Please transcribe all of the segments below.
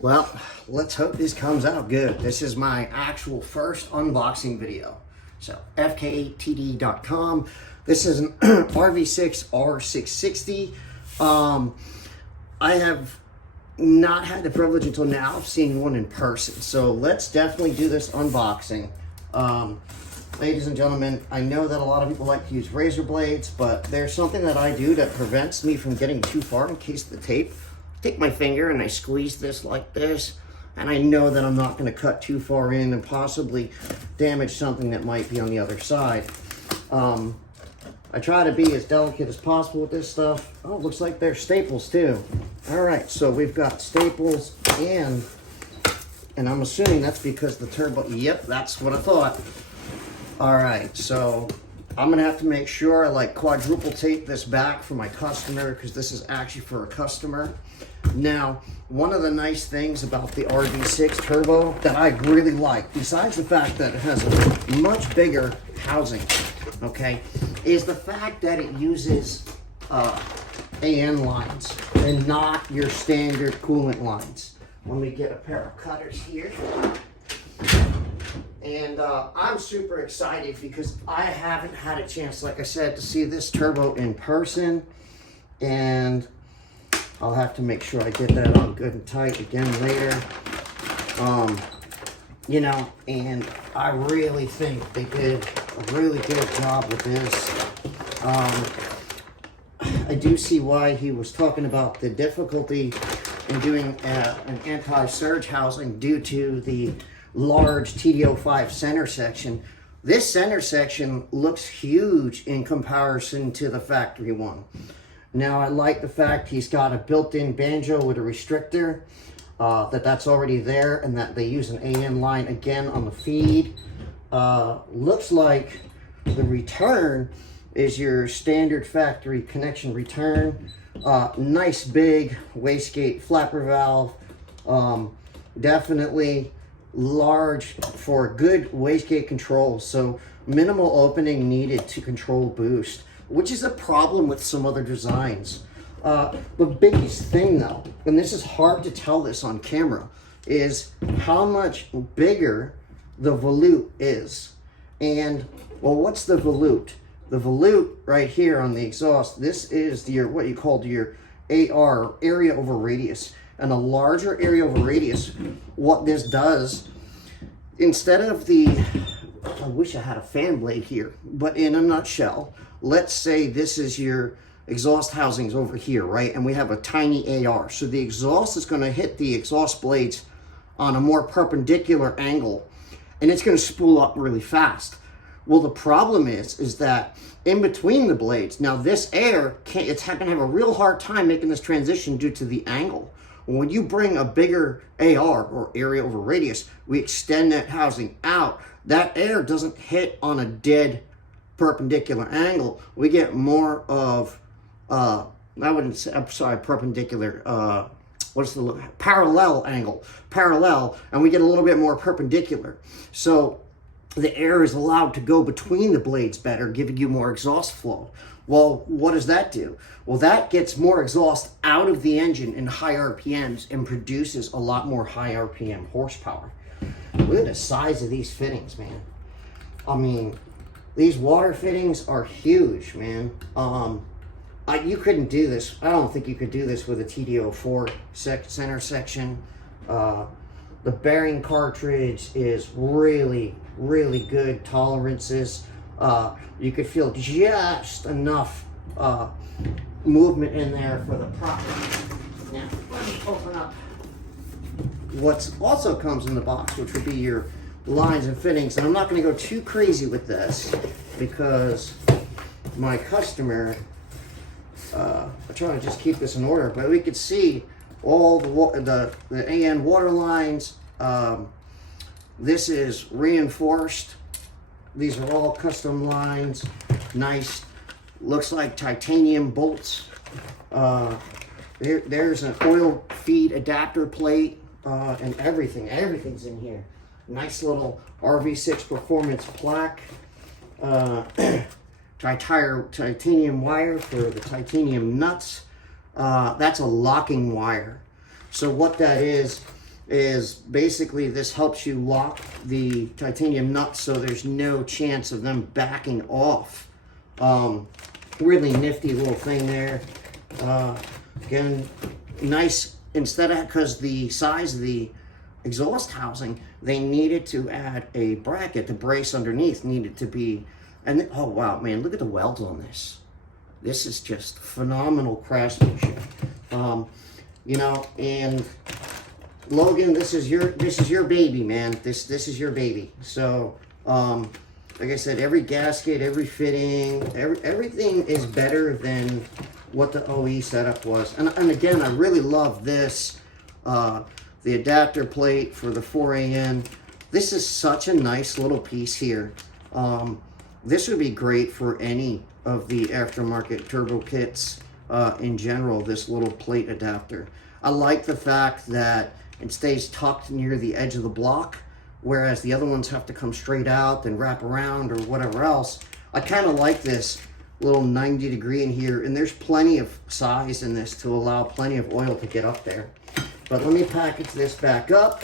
Well, let's hope this comes out good. This is my actual first unboxing video. So, Fk8td.com. This is an Rv6 R660. I have not had the privilege until now of seeing one in person. So let's definitely do this unboxing. Ladies and gentlemen, I know that a lot of people like to use razor blades, but there's something that I do that prevents me from getting too far in case of the tape. I take my finger and I squeeze this like this, and I know that I'm not going to cut too far in and possibly damage something that might be on the other side. I try to be as delicate as possible with this stuff. Oh, it looks like there's staples too. All right, so we've got staples and I'm assuming that's because the turbo, yep, that's what I thought. All right, so I'm gonna have to make sure I like quadruple tape this back for my customer because this is actually for a customer. Now, one of the nice things about the Rv6 Turbo that I really like, besides the fact that it has a much bigger housing, okay, is the fact that it uses AN lines and not your standard coolant lines. Let me get a pair of cutters here. And I'm super excited because I haven't had a chance, like I said, to see this turbo in person. And I'll have to make sure I get that on good and tight again later. You know, and I really think they did a really good job with this. I do see why he was talking about the difficulty in doing an anti-surge housing due to the large TD05 center section. This center section looks huge in comparison to the factory one. Now, I like the fact he's got a built-in banjo with a restrictor, that's already there, and that they use an AN line again on the feed. Looks like the return is your standard factory connection return. Nice big wastegate flapper valve. Definitely large for good wastegate control. So minimal opening needed to control boost, which is a problem with some other designs. The biggest thing though, and this is hard to tell this on camera, is how much bigger the volute is. And well, what's the volute? The volute right here on the exhaust, this is your what you call your AR, area over radius. And a larger area over radius, what this does, instead of the, I wish I had a fan blade here, but in a nutshell, let's say this is your exhaust housings over here, right? And we have a tiny AR. So the exhaust is going to hit the exhaust blades on a more perpendicular angle, and it's going to spool up really fast. Well, the problem is that in between the blades, now this air, it's going to have a real hard time making this transition due to the angle. When you bring a bigger AR, or area over radius, we extend that housing out. That air doesn't hit on a dead perpendicular angle. We get more of, I wouldn't say, I'm sorry, perpendicular, what's the, parallel angle. Parallel, and we get a little bit more perpendicular. So the air is allowed to go between the blades better, giving you more exhaust flow. Well, what does that do? Well, that gets more exhaust out of the engine in high RPMs and produces a lot more high RPM horsepower. Look at the size of these fittings, man. I mean, these water fittings are huge, man. You couldn't do this. I don't think you could do this with a TD04 center section. The bearing cartridge is really, really good tolerances. You could feel just enough movement in there for the proper. Now, let me open up what's also comes in the box, which would be your lines and fittings. And I'm not going to go too crazy with this because my customer, I try to just keep this in order, but we could see all the AN water lines. This is reinforced. These are all custom lines. Nice. Looks like titanium bolts. There's an oil feed adapter plate and everything. Everything's in here. Nice little Rv6 performance plaque. Titanium wire for the titanium nuts. That's a locking wire. So what that is is basically this helps you lock the titanium nuts so there's no chance of them backing off. Really nifty little thing there. Again, nice, instead of, because the size of the exhaust housing, they needed to add a bracket. The brace underneath needed to be, and oh wow, man, look at the welds on this. This is just phenomenal craftsmanship. You know, and Logan, this is your baby, man. This is your baby. So, like I said, every gasket, every fitting, everything is better than what the OE setup was. And again, I really love this. The adapter plate for the 4AN. This is such a nice little piece here. This would be great for any of the aftermarket turbo kits in general, this little plate adapter. I like the fact that it stays tucked near the edge of the block, whereas the other ones have to come straight out and wrap around or whatever else. I kind of like this little 90-degree in here, and there's plenty of size in this to allow plenty of oil to get up there. But let me package this back up,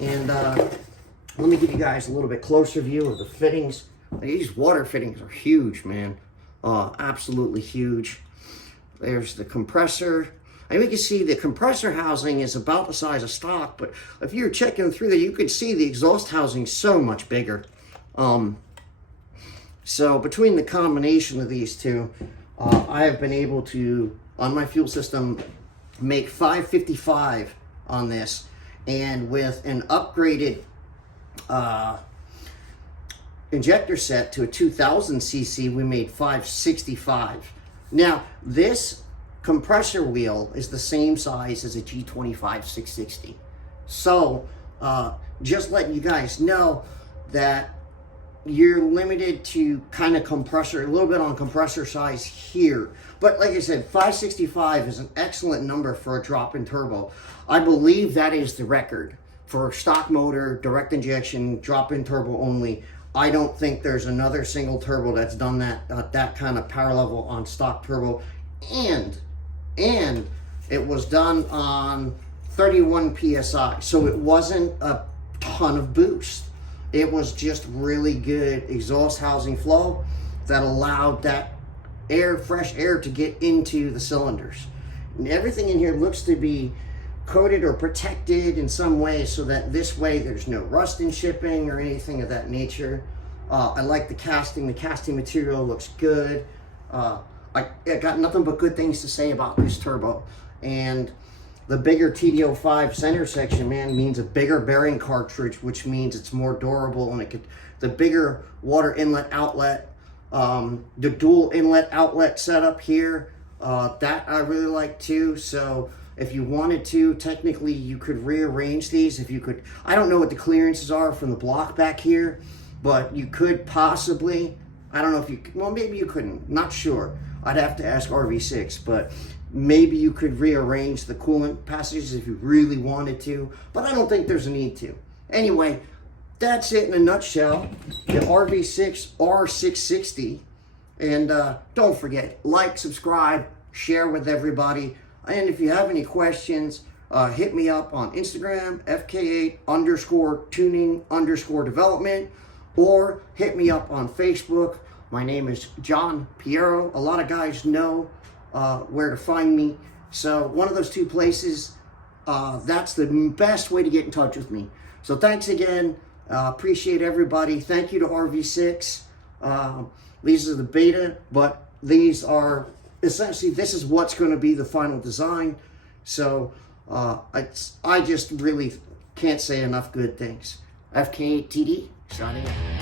and let me give you guys a little bit closer view of the fittings. These water fittings are huge, man. Absolutely huge. There's the compressor. And we can see the compressor housing is about the size of stock, but if you're checking through there, you can see the exhaust housing so much bigger. So between the combination of these two, I have been able to, on my fuel system, make 555 on this, and with an upgraded injector set to a 2000 cc, we made 565. Now, this compressor wheel is the same size as a G25 660. So, just letting you guys know that you're limited to kind of compressor, a little bit on compressor size here. But like I said, 565 is an excellent number for a drop-in turbo. I believe that is the record for stock motor, direct injection, drop-in turbo only. I don't think there's another single turbo that's done that that kind of power level on stock turbo. And it was done on 31 PSI. So it wasn't a ton of boost. It was just really good exhaust housing flow that allowed that air, fresh air, to get into the cylinders. And everything in here looks to be coated or protected in some way, so that this way there's no rust in shipping or anything of that nature. I like the casting. The casting material looks good. I got nothing but good things to say about this turbo. And the bigger TD05 center section, man, means a bigger bearing cartridge, which means it's more durable, and it could, the bigger water inlet outlet, the dual inlet outlet setup here, that I really like too. So if you wanted to, technically you could rearrange these. If you could, I don't know what the clearances are from the block back here, but you could possibly, I don't know if you, well, maybe you couldn't, not sure. I'd have to ask Rv6, but maybe you could rearrange the coolant passages if you really wanted to, but I don't think there's a need to. Anyway, that's it in a nutshell, the Rv6 R660. And don't forget, like, subscribe, share with everybody. And if you have any questions, hit me up on Instagram, Fk8_tuning_development, or hit me up on Facebook. My name is John Piero. A lot of guys know where to find me. So one of those two places, that's the best way to get in touch with me. So thanks again. Appreciate everybody. Thank you to Rv6. These are the beta, but these are essentially, this is what's going to be the final design. So I just really can't say enough good things. Fk8 TD, signing out.